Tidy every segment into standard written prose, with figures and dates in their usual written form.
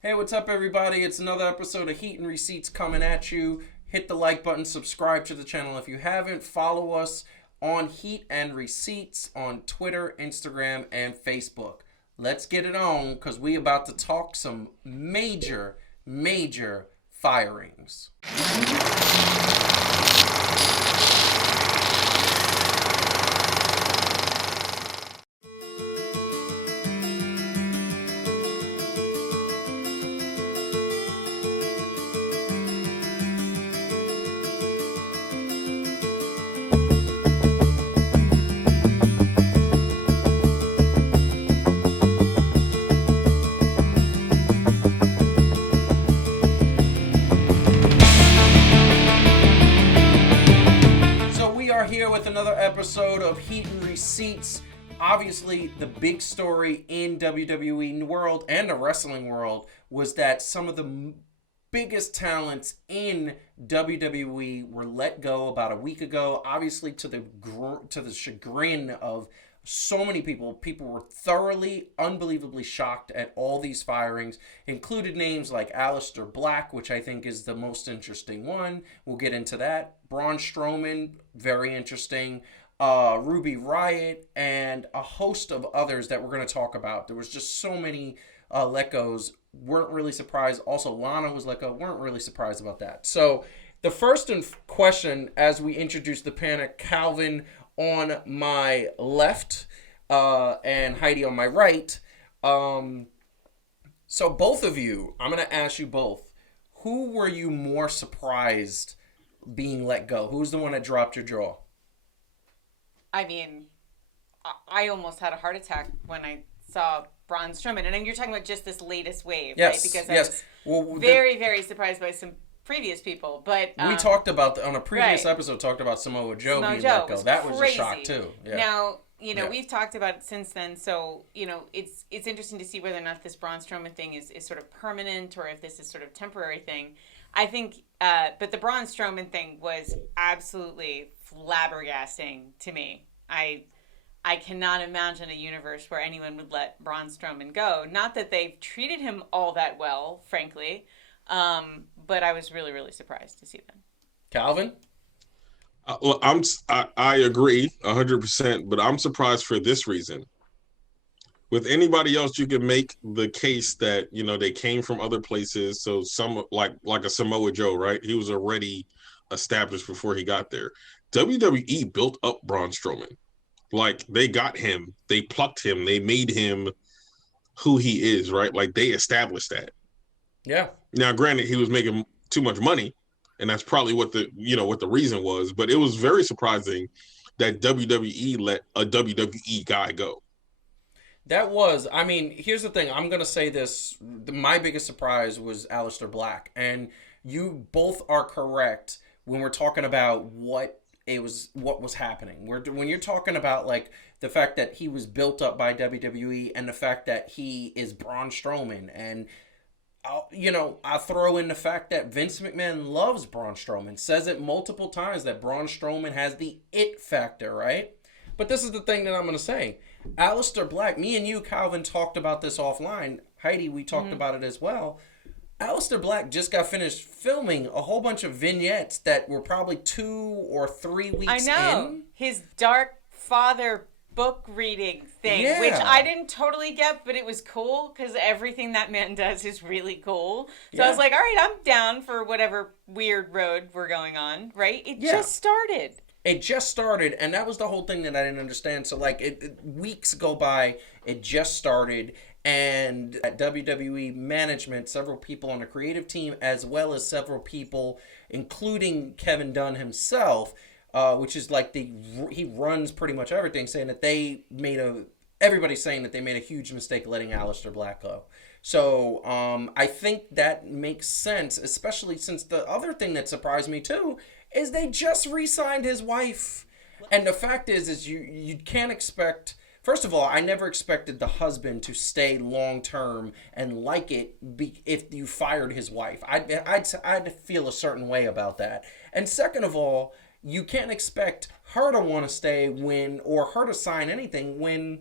Hey, what's up, everybody? It's another episode of Heat and Receipts coming at you. Hit the like button, subscribe to the channel if you haven't. Follow us on Heat and Receipts on Twitter, Instagram, and Facebook. Let's get it on because we about to talk some major firings. Here with another episode of Heat and Receipts. Obviously, the big story in WWE world and the wrestling world was that some of the biggest talents in WWE were let go about a week ago. Obviously, to the chagrin of so many people. People were thoroughly, unbelievably shocked at all these firings. Included names like Alistair Black, which I think is the most interesting one. We'll get into that. Braun Strowman, very interesting. Ruby Riott, and a host of others that we're going to talk about. There was just so many let goes. Weren't really surprised. Also, Lana was let go. Weren't really surprised about that. So the first question as we introduce the panic, Calvin on my left and Heidi on my right. So both of you, I'm going to ask you both, who were you more surprised being let go? Who's the one that dropped your jaw? I mean, I almost had a heart attack when I saw Braun Strowman. And you're talking about just this latest wave, yes, right? Because yes. I was very surprised by some previous people. But we talked about, on a previous episode, talked about Samoa Joe being let go. That was a shock, too. Yeah. Now, we've talked about it since then. So, it's interesting to see whether or not this Braun Strowman thing is sort of permanent or if this is sort of temporary thing. I think, but the Braun Strowman thing was absolutely flabbergasting to me. I cannot imagine a universe where anyone would let Braun Strowman go. Not that they've treated him all that well, frankly, but I was really, really surprised to see that. Calvin? Well, I agree 100%, but I'm surprised for this reason. With anybody else, you can make the case that they came from other places. So some like a Samoa Joe, right? He was already established before he got there. WWE built up Braun Strowman. Like, they got him, they plucked him, they made him who he is, right? Like, they established that. Yeah. Now, granted, he was making too much money, and that's probably what the reason was. But it was very surprising that WWE let a WWE guy go. That was, I mean, here's the thing. I'm going to say this. My biggest surprise was Alistair Black. And you both are correct when we're talking about what was happening. When you're talking about, like, the fact that he was built up by WWE and the fact that he is Braun Strowman. And, I'll throw in the fact that Vince McMahon loves Braun Strowman. Says it multiple times that Braun Strowman has the it factor, right? But this is the thing that I'm going to say. Alistair Black, me and you, Calvin, talked about this offline. Heidi, we talked about it as well. Alistair Black just got finished filming a whole bunch of vignettes that were probably 2 or 3 weeks in. I know. His Dark Father book reading thing, which I didn't totally get, but it was cool because everything that man does is really cool. So I was like, all right, I'm down for whatever weird road we're going on, right? It just started. It just started, and that was the whole thing that I didn't understand. So, like, weeks go by, it just started, and at WWE management, several people on the creative team, as well as several people, including Kevin Dunn himself, which is like he runs pretty much everything, saying that everybody's saying that they made a huge mistake letting Alistair Black go. So I think that makes sense, especially since the other thing that surprised me too is they just re-signed his wife. And the fact is you can't expect... First of all, I never expected the husband to stay long-term and like it if you fired his wife. I'd feel a certain way about that. And second of all, you can't expect her to want to stay or her to sign anything when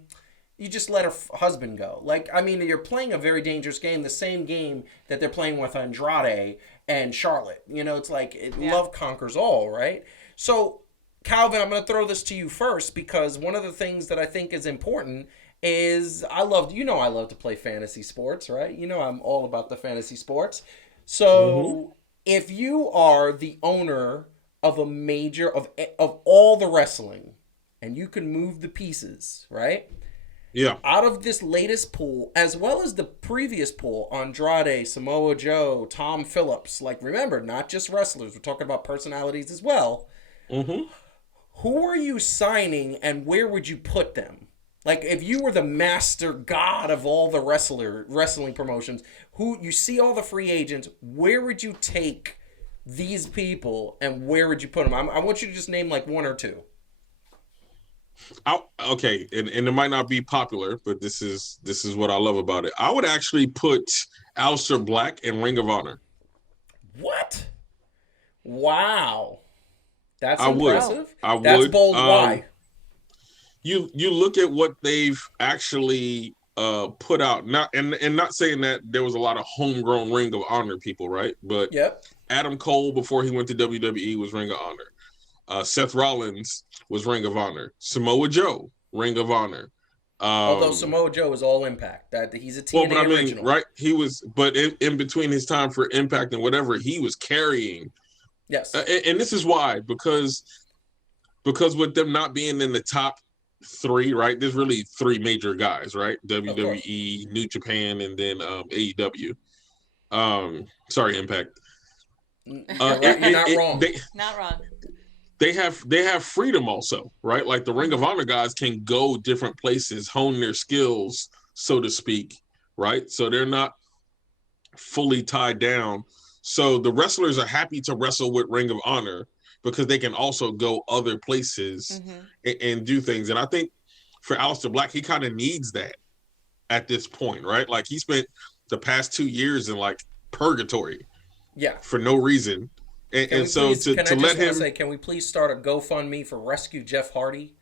you just let her husband go. Like, I mean, you're playing a very dangerous game, the same game that they're playing with Andrade and Charlotte. You know, it's like love conquers all, right? So, Calvin, I'm going to throw this to you first because one of the things that I think is important is I love to play fantasy sports, right? You know I'm all about the fantasy sports. So, if you are the owner of a major of all the wrestling and you can move the pieces, right? Yeah. Out of this latest pool, as well as the previous pool, Andrade, Samoa Joe, Tom Phillips, like remember, not just wrestlers, we're talking about personalities as well. Who are you signing and where would you put them? Like if you were the master god of all the wrestling promotions, who you see all the free agents, where would you take these people and where would you put them? I want you to just name like one or two. Okay, and it might not be popular, but this is what I love about it. I would actually put Alistair Black in Ring of Honor. What? Wow. That's I impressive. would. That's bold. Why? You look at what they've actually put out. Not saying that there was a lot of homegrown Ring of Honor people, right? But Adam Cole before he went to WWE was Ring of Honor. Seth Rollins was Ring of Honor. Samoa Joe, Ring of Honor. Although Samoa Joe is all Impact, that he's a TNA original, right? He was, but in between his time for Impact and whatever, he was carrying. Yes, and this is why because with them not being in the top three, right? There's really three major guys, right? WWE, New Japan, and then AEW. Sorry, Impact. You're not wrong. Not wrong. They have freedom also, right? Like the Ring of Honor guys can go different places, hone their skills, so to speak, right? So they're not fully tied down. So the wrestlers are happy to wrestle with Ring of Honor because they can also go other places and do things. And I think for Alistair Black, he kind of needs that at this point, right? Like he spent the past 2 years in like purgatory, for no reason. And so to let him say, can we please start a GoFundMe for Rescue Jeff Hardy?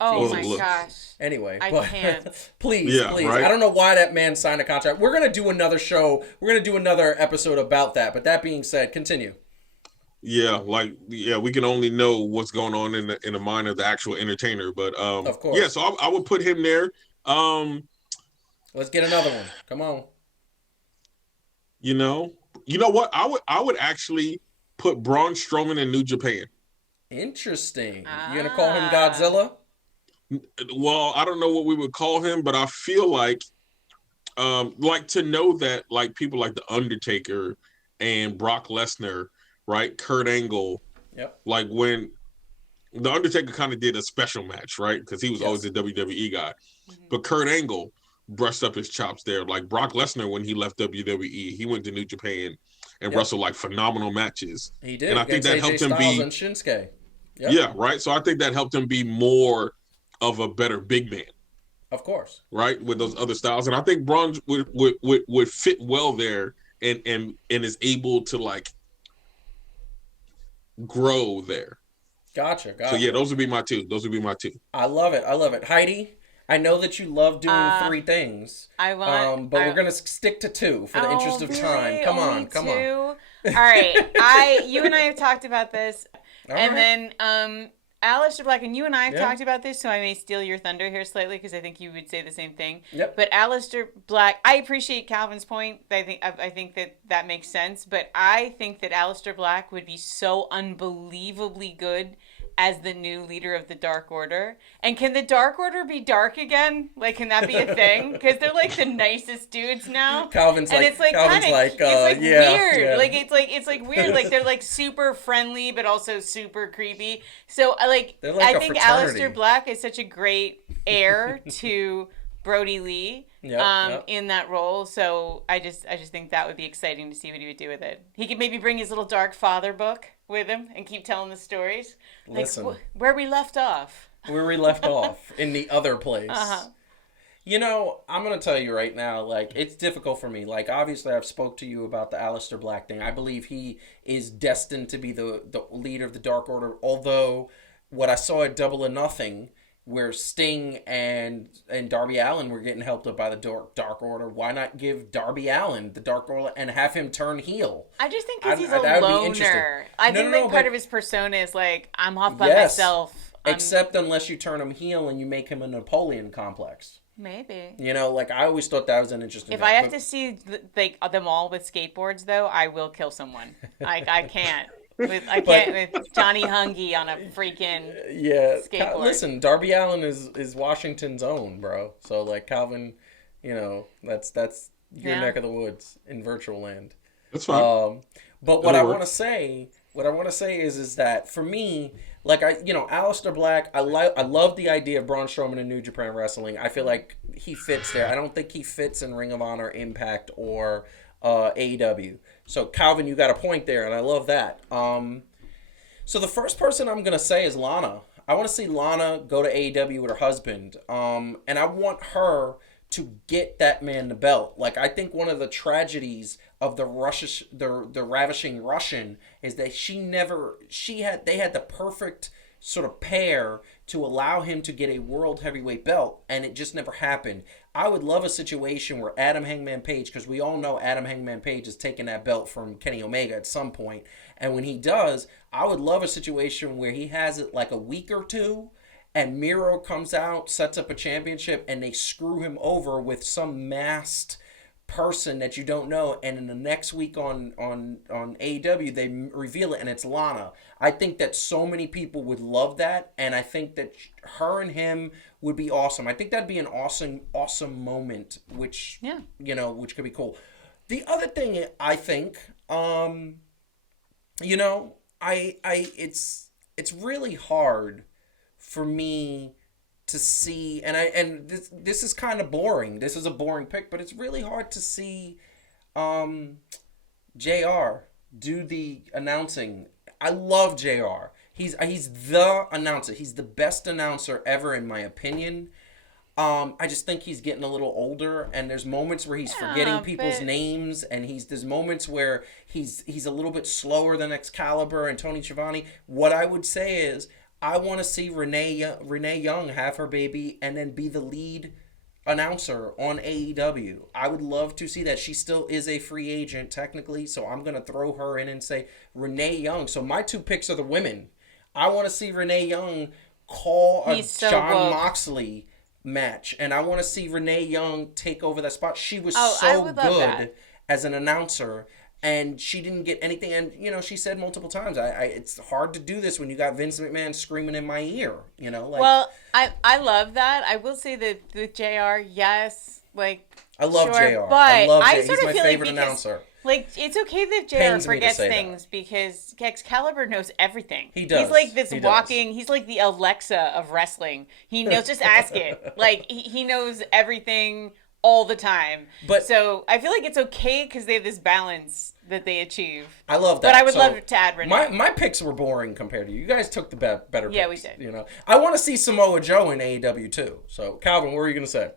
Oh my gosh. Anyway, I can't. please. Right? I don't know why that man signed a contract. We're going to do another show. We're going to do another episode about that. But that being said, continue. Yeah, we can only know what's going on in the mind of the actual entertainer. But of course. Yeah, so I would put him there. Let's get another one. Come on. You know what? I would actually put Braun Strowman in New Japan. Interesting. You're gonna call him Godzilla? Well, I don't know what we would call him, but I feel like to know that like people like The Undertaker and Brock Lesnar, right? Kurt Angle. Yep. Like when The Undertaker kind of did a special match, right? Because he was always a WWE guy. But Kurt Angle brushed up his chops there. Like Brock Lesnar, when he left WWE, he went to New Japan and wrestled like phenomenal matches. He did. And I think that helped him be and Shinsuke. Yep. Yeah, right. So I think that helped him be more of a better big man. Of course. Right, with those other styles. And I think Braun would fit well there and is able to like grow there. Gotcha. So yeah, those would be my two. I love it. Heidi, I know that you love doing three things. But we're gonna stick to two for the interest of time. Come on. All right. You and I have talked about this, then Alistair Black and you and I have talked about this, so I may steal your thunder here slightly because I think you would say the same thing. Yep. But Alistair Black, I appreciate Calvin's point. I think that makes sense. But I think that Alistair Black would be so unbelievably good as the new leader of the Dark Order. And can the Dark Order be dark again? Like, can that be a thing? Because they're like the nicest dudes now. Calvin's like weird. Yeah. Like it's like weird. Like they're like super friendly, but also super creepy. So I think Alistair Black is such a great heir to Brody Lee in that role. So I just think that would be exciting to see what he would do with it. He could maybe bring his little Dark Father book with him and keep telling the stories. Listen, like where we left off. Where we left off in the other place. You know, I'm going to tell you right now, like, it's difficult for me. Like, obviously, I've spoke to you about the Alistair Black thing. I believe he is destined to be the leader of the Dark Order, although what I saw at Double or Nothing where Sting and Darby Allin were getting helped up by the Dark Order. Why not give Darby Allin the Dark Order and have him turn heel? I just think because he's a loner. I think part of his persona is like, I'm off by myself. Except unless you turn him heel and you make him a Napoleon complex. Maybe. You know, like, I always thought that was an interesting... If I have to see them all with skateboards, though, I will kill someone. I can't. With Johnny Hungy on a freaking skateboard. Listen, Darby Allin is Washington's own, bro. So, like, Calvin, you know, that's your neck of the woods in virtual land. That's fine. But what I want to say is that for me, like, Alistair Black, I love the idea of Braun Strowman in New Japan Wrestling. I feel like he fits there. I don't think he fits in Ring of Honor, Impact, or AEW. So, Calvin, you got a point there, and I love that. So the first person I'm going to say is Lana. I want to see Lana go to AEW with her husband, and I want her to get that man the belt. Like, I think one of the tragedies of the Ravishing Russian is that they had the perfect sort of pair to allow him to get a world heavyweight belt, and it just never happened. I would love a situation where Adam Hangman Page, because we all know Adam Hangman Page is taking that belt from Kenny Omega at some point, and when he does, I would love a situation where he has it like a week or two, and Miro comes out, sets up a championship, and they screw him over with some masked person that you don't know, and in the next week on AEW they reveal it and it's Lana. I think that so many people would love that, and I think that her and him would be awesome. I think that'd be an awesome moment, which which could be cool. The other thing I think, it's really hard for me to see, and this is kind of boring. This is a boring pick, but it's really hard to see JR do the announcing. I love JR. He's the announcer. He's the best announcer ever, in my opinion. I just think he's getting a little older, and there's moments where he's forgetting people's names, and there's moments where he's a little bit slower than Excalibur and Tony Schiavone. What I would say is, I want to see Renee Young have her baby and then be the lead announcer on AEW. I would love to see that. She still is a free agent technically, so I'm going to throw her in and say Renee Young. So my two picks are the women. I want to see Renee Young call a Jon Moxley match, and I want to see Renee Young take over that spot. She was so good as an announcer, and she didn't get anything. And, she said multiple times, it's hard to do this when you got Vince McMahon screaming in my ear, Well, I love that. I will say that with JR, yes, I love JR. But I love JR. He's my favorite announcer. It's okay that JR forgets things because Excalibur knows everything. He does. He's like this he's like the Alexa of wrestling. He knows, just ask it. He knows everything all the time. So I feel like it's okay because they have this balance that they achieve. I love that. But I would love to add Renee. My picks were boring compared to you. You guys took the better picks. Yeah, we did. I want to see Samoa Joe in AEW too. So, Calvin, what were you going to say?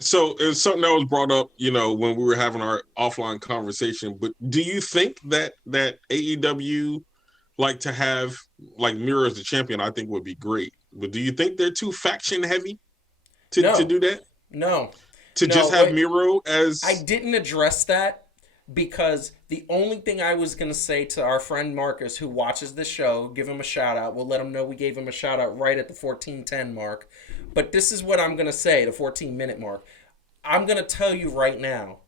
So it's something that was brought up, when we were having our offline conversation. But do you think that AEW, to have Miro as the champion, I think would be great. But do you think they're too faction heavy to do that? No. Just have Miro as... I didn't address that because the only thing I was going to say to our friend Marcus, who watches the show, give him a shout out. We'll let him know we gave him a shout out right at the 14:10 mark. But this is what I'm going to say, the 14-minute mark. I'm going to tell you right now,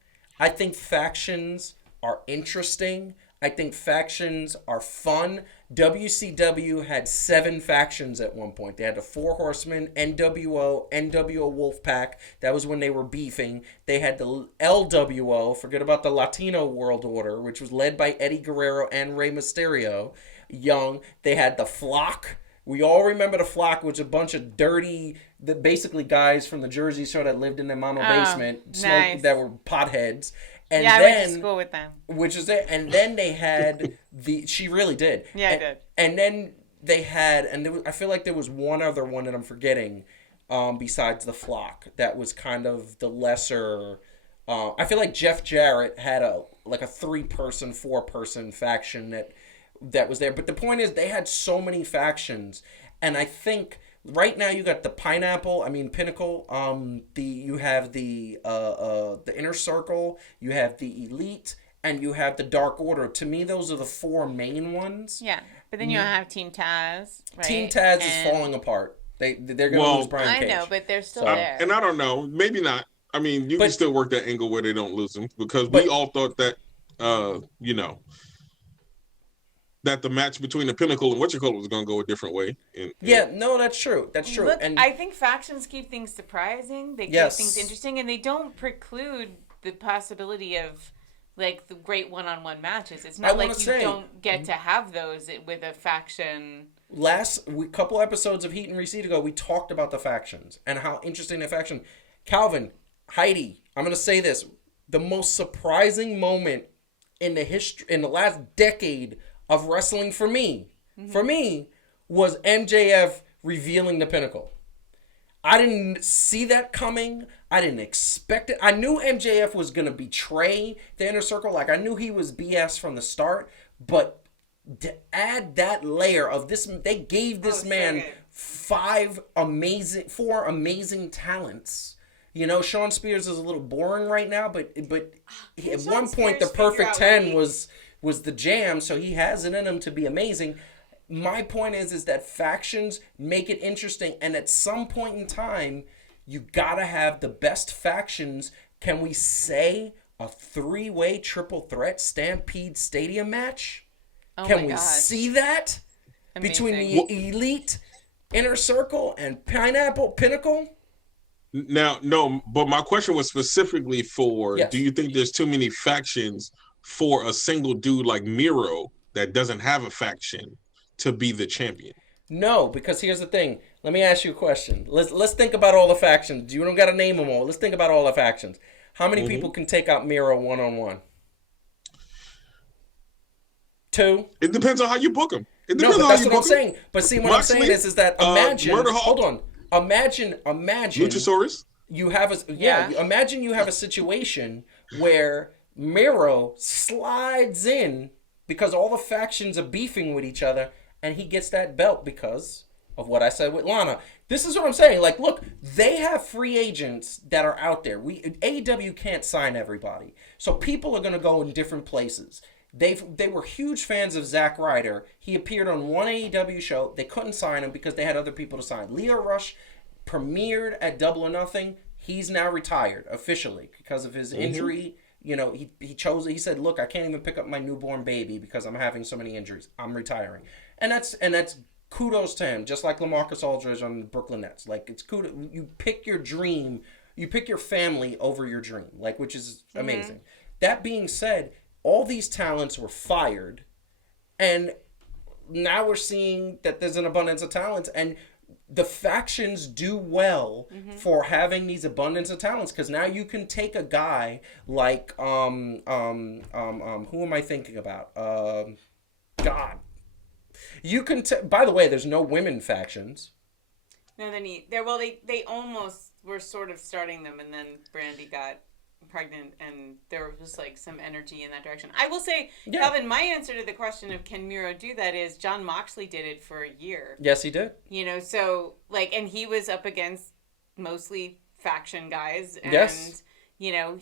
I think factions are interesting. I think factions are fun. WCW had 7 factions at one point. They had the Four Horsemen, NWO Wolfpack. That was when they were beefing. They had the LWO, forget about the Latino World Order, which was led by Eddie Guerrero and Rey Mysterio. Young. They had the Flock. We all remember the Flock, which was a bunch of dirty, basically guys from the Jersey Shore that lived in their mama basement, that were potheads. And I went to school with them. Which is it. And then they had she really did. Yeah, I did. And then they had, I feel like there was one other one that I'm forgetting, besides the Flock, that was kind of the lesser. I feel like Jeff Jarrett had a 3-person, 4-person faction that was there. But the point is, they had so many factions, and I think right now you got the Pinnacle, you have the Inner Circle, you have the Elite, and you have the Dark Order. To me, those are the four main ones. Yeah, but then you don't have Team Taz, right? Team Taz is falling apart. They're going to lose Brian Cage. I know, but they're still there. And I don't know, maybe not. I mean, you can still work that angle where they don't lose them, because we all thought that, that the match between the Pinnacle and was going to go a different way. That's true. That's true. Look, and I think factions keep things surprising. They keep things interesting, and they don't preclude the possibility of like the great one-on-one matches. It's not like you don't get to have those with a faction. Couple episodes of Heat and Receipt ago, we talked about the factions and how interesting the faction. Calvin, Heidi, I'm going to say this. The most surprising moment in the last decade of wrestling for me, was MJF revealing the Pinnacle. I didn't see that coming. I didn't expect it. I knew MJF was going to betray the Inner Circle. Like, I knew he was BS from the start. But to add that layer of this, they gave this man four amazing talents. You know, Sean Spears is a little boring right now, but at one point the Perfect 10 was the jam, so he has it in him to be amazing. My point is that factions make it interesting, and at some point in time, you gotta have the best factions. Can we say a 3-way triple threat Stampede Stadium match? Can we see that? Amazing. Between the Elite, Inner Circle, and Pinnacle? Now, no, but my question was specifically for, do you think there's too many factions for a single dude like Miro that doesn't have a faction to be the champion? No, because here's the thing. Let me ask you a question. Let's think about all the factions. You don't got to name them all. Let's think about all the factions. How many people can take out Miro one-on-one? 2? It depends on how you book them. That's what I'm saying. But see, what I'm saying is that imagine. Hold on. Imagine. Luchasaurus. Imagine you have a situation where Miro slides in because all the factions are beefing with each other, and he gets that belt because of what I said with Lana. This is what I'm saying. Like, look, they have free agents that are out there. AEW can't sign everybody, so people are going to go in different places. They were huge fans of Zack Ryder. He appeared on one AEW show. They couldn't sign him because they had other people to sign. Leo Rush premiered at Double or Nothing. He's now retired officially because of his injury. You know, he said, look, I can't even pick up my newborn baby because I'm having so many injuries. I'm retiring. And that's kudos to him, just like LaMarcus Aldridge on the Brooklyn Nets. Like, it's kudos. You pick your dream, you pick your family over your dream, like, which is amazing. That being said, all these talents were fired, and now we're seeing that there's an abundance of talents, and the factions do well for having these abundance of talents, because now you can take a guy like who am I thinking about? God. You can by the way, there's no women factions. No, they almost were sort of starting them, and then Brandy got pregnant, and there was like some energy in that direction. I will say, Calvin, my answer to the question of can Miro do that is John Moxley did it for a year. Yes, he did. You know, so like, and he was up against mostly faction guys, and you know,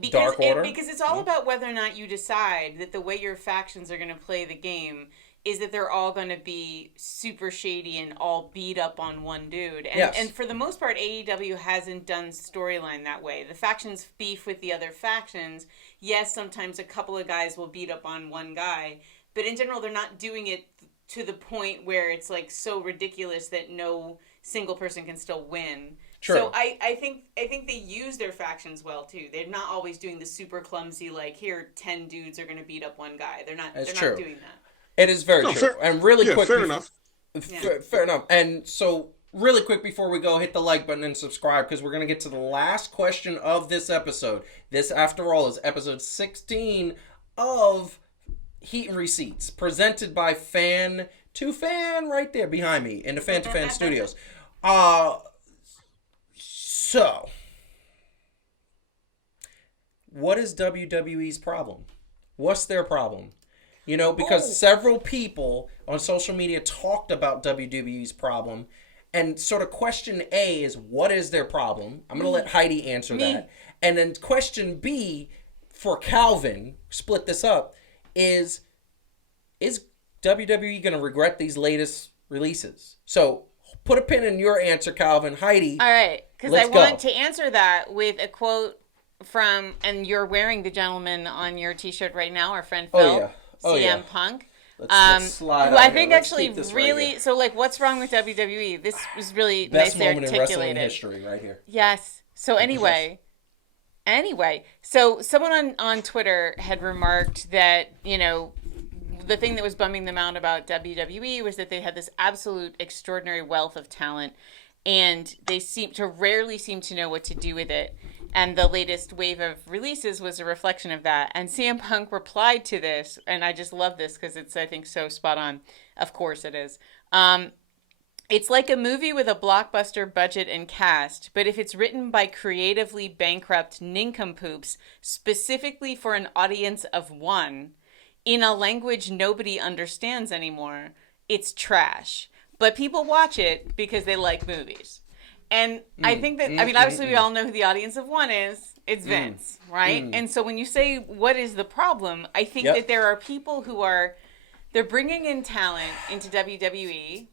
because it's all about whether or not you decide that the way your factions are going to play the game is that they're all going to be super shady and all beat up on one dude. And for the most part, AEW hasn't done storyline that way. The factions beef with the other factions. Yes, sometimes a couple of guys will beat up on one guy. But in general, they're not doing it to the point where it's like so ridiculous that no single person can still win. True. So I think they use their factions well, too. They're not always doing the super clumsy, like, here, 10 dudes are going to beat up one guy. They're not doing that. It is very true. And really quick. Fair enough. Fair enough. And so, really quick before we go, hit the like button and subscribe, because we're going to get to the last question of this episode. This, after all, is episode 16 of Heat and Receipts, presented by Fan to Fan right there behind me in the Fan to Fan studios. So, what is WWE's problem? What's their problem? You know, because several people on social media talked about WWE's problem, And sort of question A is, what is their problem? I'm going to let Heidi answer that. And then question B for Calvin, split this up, is WWE going to regret these latest releases? So put a pin in your answer, Calvin. Heidi. All right, because I want to answer that with a quote from, and you're wearing the gentleman on your T-shirt right now, our friend Phil, CM Punk. Let's slide who I think Let's actually really, right so like, what's wrong with WWE? This was really best nicely moment articulated. in wrestling history right here. Yes. So anyway, so someone on Twitter had remarked that, you know, the thing that was bumming them out about WWE was that they had this absolute extraordinary wealth of talent, and they rarely seem to know what to do with it. And the latest wave of releases was a reflection of that. And CM Punk replied to this, and I just love this because it's, I think, so spot on. Of course it is. It's like a movie with a blockbuster budget and cast, but if it's written by creatively bankrupt nincompoops specifically for an audience of one, in a language nobody understands anymore, it's trash. But people watch it because they like movies. And I think that, I mean, obviously we all know who the audience of one is. It's Vince, right? And so when you say, what is the problem? I think that there are people who they're bringing in talent into WWE,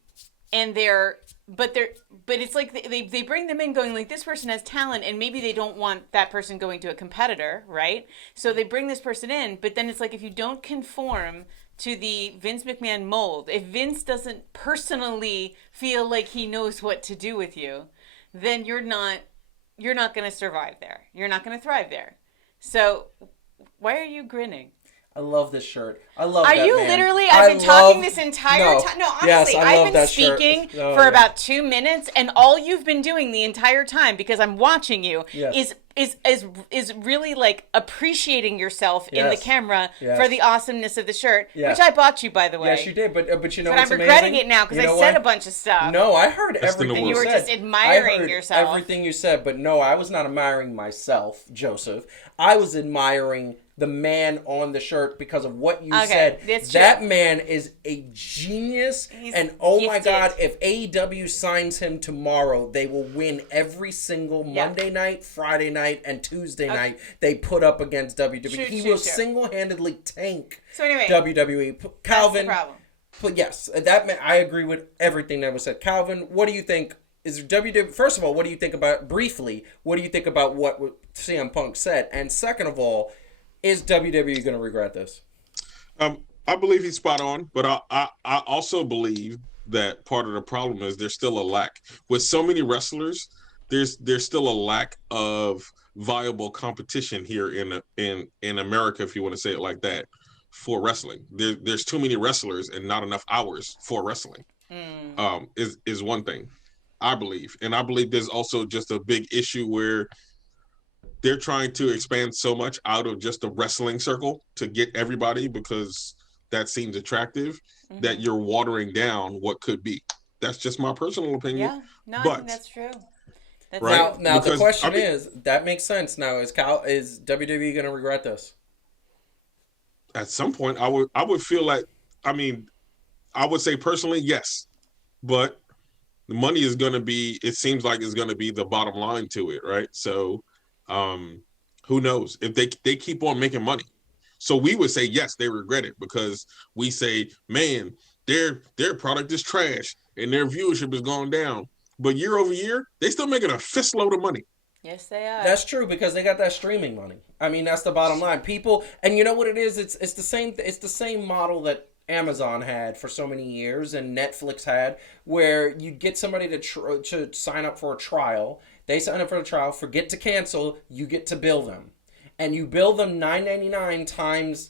and but it's like they bring them in going like, this person has talent, and maybe they don't want that person going to a competitor, right? So they bring this person in, but then it's like, if you don't conform to the Vince McMahon mold, if Vince doesn't personally feel like he knows what to do with you, then you're not going to survive there. You're not going to thrive there. So why are you grinning? I love this shirt. I love that, Are you man. literally? I've been talking this entire time. No, honestly, yes, I've been speaking for about 2 minutes, and all you've been doing the entire time, because I'm watching you, is really like appreciating yourself in the camera for the awesomeness of the shirt, which I bought you, by the way. Yes, you did, but you know but what's I'm regretting amazing? it now because I said a bunch of stuff. No, I heard everything you you were said. just admiring yourself. Everything you said, but no, I was not admiring myself, Joseph. I was admiring the man on the shirt because of what you said. That man is a genius. And oh my God, if AEW signs him tomorrow, they will win every single Monday night, Friday night, and Tuesday night they put up against WWE. He will single-handedly tank WWE. Calvin, that's the problem. But yes, that man, I agree with everything that was said. Calvin, what do you think? Is WWE, first of all, what do you think about, briefly, what do you think about what CM Punk said? And second of all, is WWE going to regret this? I believe he's spot on, but I also believe that part of the problem is there's still a lack. With so many wrestlers, there's still a lack of viable competition here in America, if you want to say it like that, for wrestling. There's too many wrestlers and not enough hours for wrestling. Is one thing, I believe. And I believe there's also just a big issue where they're trying to expand so much out of just the wrestling circle to get everybody, because that seems attractive, that you're watering down what could be. That's just my personal opinion. Yeah, no, I think that's true. Right? Now the question is, that makes sense. Now, is WWE going to regret this? At some point, I would feel like, I mean, I would say personally, yes, but the money is going to be, it seems like it's going to be the bottom line to it, right? So, who knows if they keep on making money. So we would say, yes, they regret it, because we say, man, their product is trash and their viewership is going down. But year over year, they still making a fistload of money. Yes, they are. That's true, because they got that streaming money. I mean, that's the bottom line. People, and you know what it is? It's the same model that Amazon had for so many years and Netflix had, where you get somebody to sign up for a trial. They sign up for the trial, forget to cancel, you get to bill them. And you bill them $9.99 times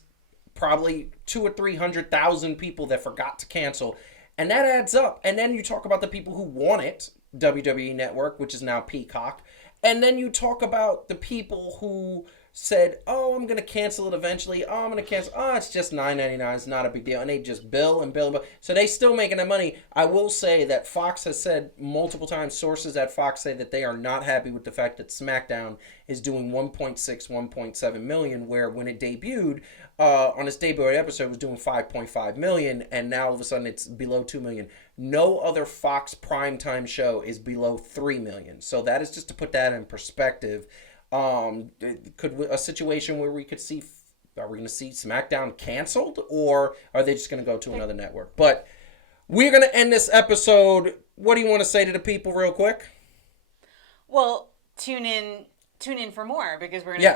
probably 200,000 or 300,000 people that forgot to cancel. And that adds up. And then you talk about the people who want it, WWE Network, which is now Peacock. And then you talk about the people who said, oh, I'm going to cancel it eventually. Oh, I'm going to cancel. Oh, it's just $9.99. It's not a big deal. And they just bill and bill and bill. So they still making their money. I will say that Fox has said multiple times, sources at Fox say that they are not happy with the fact that SmackDown is doing 1.6, 1.7 million, where when it debuted, on its debut episode, it was doing 5.5 million, and now all of a sudden it's below 2 million. No other Fox primetime show is below 3 million. So that is just to put that in perspective. Could a situation where we could see, are we going to see SmackDown canceled, or are they just going to go to another network? But we're going to end this episode. What do you want to say to the people real quick? Well, tune in for more, because we're gonna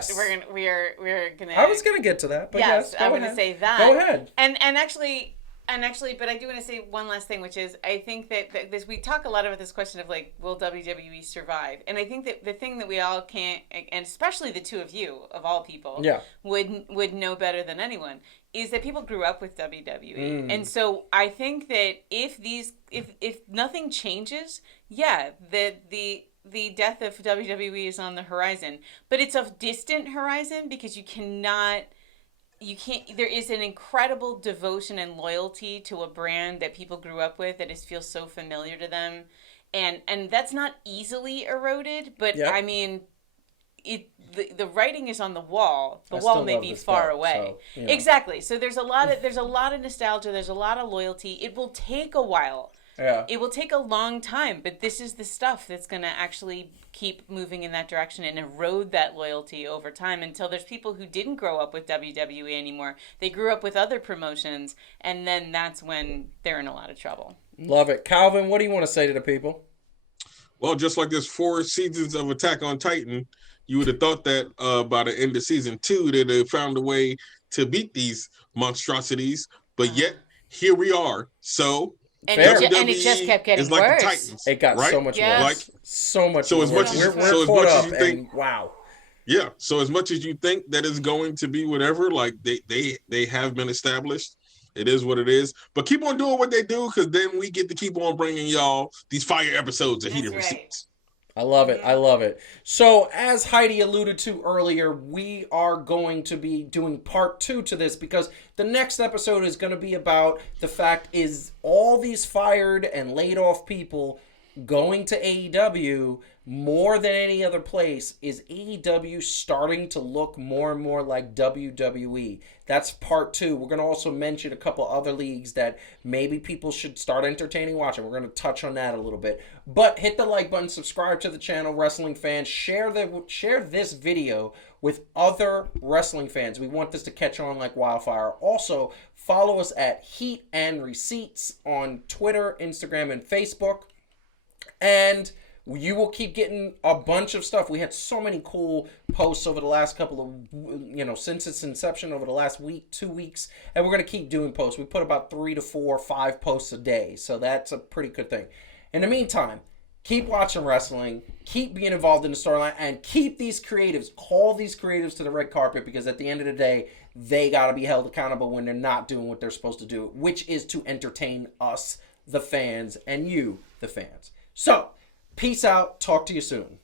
I was gonna get to that, but yes, I'm gonna say that. Go ahead. And actually, but I do want to say one last thing, which is I think that this, we talk a lot about this question of like, will WWE survive? And I think that the thing that we all can't, and especially the two of you of all people, would know better than anyone, is that people grew up with WWE. And so I think that if nothing changes, the death of WWE is on the horizon, but it's a distant horizon, because there is an incredible devotion and loyalty to a brand that people grew up with, that feels so familiar to them. And that's not easily eroded, but I mean, the writing is on the wall. The wall may be far away. So, exactly. So there's a lot of nostalgia. There's a lot of loyalty. It will take a while. Yeah. It will take a long time, but this is the stuff that's going to actually keep moving in that direction and erode that loyalty over time, until there's people who didn't grow up with WWE anymore. They grew up with other promotions, and then that's when they're in a lot of trouble. Love it. Calvin, what do you want to say to the people? Well, just like there's 4 seasons of Attack on Titan, you would have thought that by the end of season 2, they'd have found a way to beat these monstrosities, but yet here we are. So... And it just kept getting like worse. The Titans, it got so much worse. Like, so much so as much as, we're caught up, as you think, wow. Yeah. So as much as you think that it's going to be whatever, like they have been established, it is what it is. But keep on doing what they do, because then we get to keep on bringing y'all these fire episodes of Heated Receipts. I love it. I love it. So, as Heidi alluded to earlier, we are going to be doing part 2 to this, because the next episode is going to be about the fact, is all these fired and laid off people going to AEW more than any other place? Is AEW starting to look more and more like WWE? That's part 2. We're going to also mention a couple other leagues that maybe people should start entertaining watching. We're going to touch on that a little bit. But hit the like button, subscribe to the channel, wrestling fans. Share this video with other wrestling fans. We want this to catch on like wildfire. Also, follow us at Heat and Receipts on Twitter, Instagram, and Facebook. And you will keep getting a bunch of stuff. We had so many cool posts over the last couple of, since its inception, over the last week, 2 weeks. And we're going to keep doing posts. We put about 3 to 4 or 5 posts a day. So that's a pretty good thing. In the meantime, keep watching wrestling, keep being involved in the storyline, and keep these creatives, call these creatives to the red carpet, because at the end of the day, they got to be held accountable when they're not doing what they're supposed to do, which is to entertain us, the fans, and you, the fans. So, peace out. Talk to you soon.